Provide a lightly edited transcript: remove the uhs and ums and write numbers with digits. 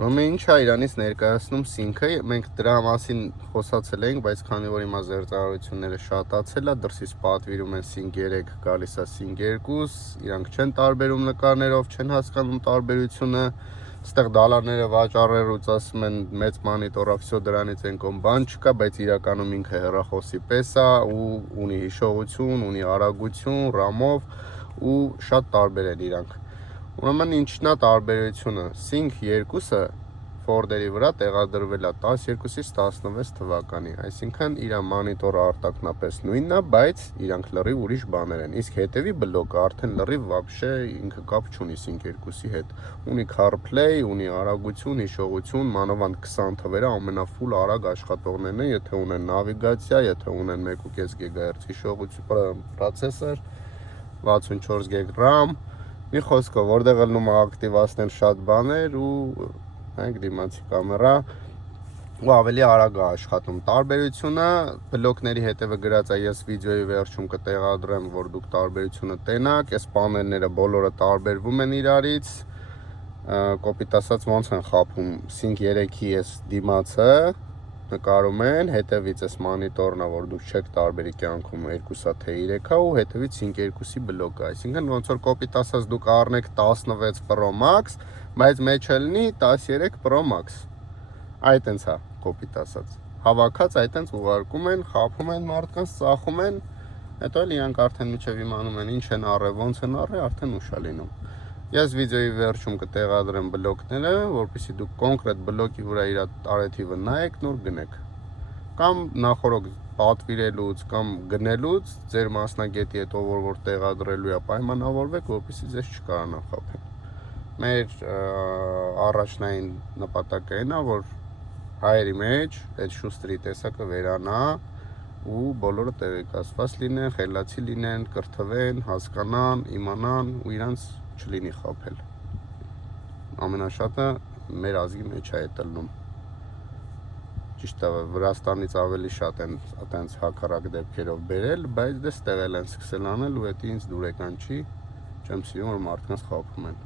Ուրեմն ինչ է իրանից ներկայացնում սինքը, մենք դրա մասին խոսացել ենք, բայց քանի որ հիմա զերծարարությունները շատացել է, դրսից պատվիրում են սինկ 3, գալիս է սինկ 2, իրանք չեն տարբերում նկարներով, չեն հասկանում տարբերությունը, այստեղ դալարները վաճառելուց ասում են մեծ մոնիտոր, վсё դրանից են կոմ բան չկա, բայց իրականում ինքը հեռախոսի պես է ու ունի հիշողություն, ունի արագություն, RAM-ով ու շատ տարբեր են իրանք։ Ուրեմն ինչն է տարբերությունը, Sync 2-ը Ford-երի վրա տեղադրվել է 12-ից 16 թվականի, այսինքն իր մոնիտորը արտակնապես նույնն է, բայց իրանք լրիվ ուրիշ բաներ են, իսկ հետևի բլոկը արդեն լրիվ вообще ինքը կապ չունի Sync 2-ի հետ, ունի CarPlay, ունի արագություն, հիշողություն, մանավանդ 20 թվերը ամենաֆուլ արագ աշխատողներն են, եթե ունեն նավիգացիա, եթե ունեն 1.5 GHz հիշողություն, պրոցեսոր, 64 GB RAM, մի խոսքով, որտեղ ելնում է ակտիվացնել շատ բաներ ու հանք դիմացի կամերա ու ավելի արագ է աշխատում։ Տարբերությունը բլոկների հետևը գրած է, ես վիդեոյի վերջում կտեղադրեմ, որ դուք տարբերությունը տենաք, այս պանելները բոլորը տարբերվում են իրարից, կոպիտ ասած ոնց են խաբում, Sync 3-ի այս դիմացը նկարում են, հետևից այս մոնիտորն է, որ դուք չեք տարբերի կյանքում 2-ա թե 3-ա ու հետևից Sync 2-ի բլոկը, այսինքն ոնց որ կոպիտ ասած դուք առնեք 16 Pro Max, բայց մեջը լինի 13 Pro Max, այդ այնց է կոպիտ ասած, հավաքած այդ այնց ուղարկում են, խաբում են մարդկանց, ծախում են, հետո էլ իրանք արդեն միջև իմանում են ինչ են առել, ոնց են առել, արդեն ուշ է լինում։ Ես վիդեոյի վերջում կտեղադրեմ բլոկները, որպեսզի դուք կոնկրետ բլոկի վրա իր տարեթիվը նայեք, նոր գնեք։ Կամ նախորդ պատվիրելուց կամ գնելուց ձեր մասնագետի հետ որ տեղադրելու է պայմանավորվեք, որպեսզի ձեզ չկարանա խաբեն։ Մեր առաջնային նպատակը այն է, որ հայերի մեջ այդ շուստրի տեսակը վերանա ու բոլորը տեղեկացված լինեն, խելացի լինեն, կրթվեն, հասկանան, իմանան ու իրանց չլինի խաբել։ Ամենաշատը մեր ազգի մեջ է ելնում։ Ճիշտ է, Վրաստանից ավելի շատ են այտենց հակառակ դեպքերով բերել, բայց դե ստեղ են սկսել անել ու դա ինձ դուրեկան չի, չեմ սիրում որ մարդկանց խաբում են։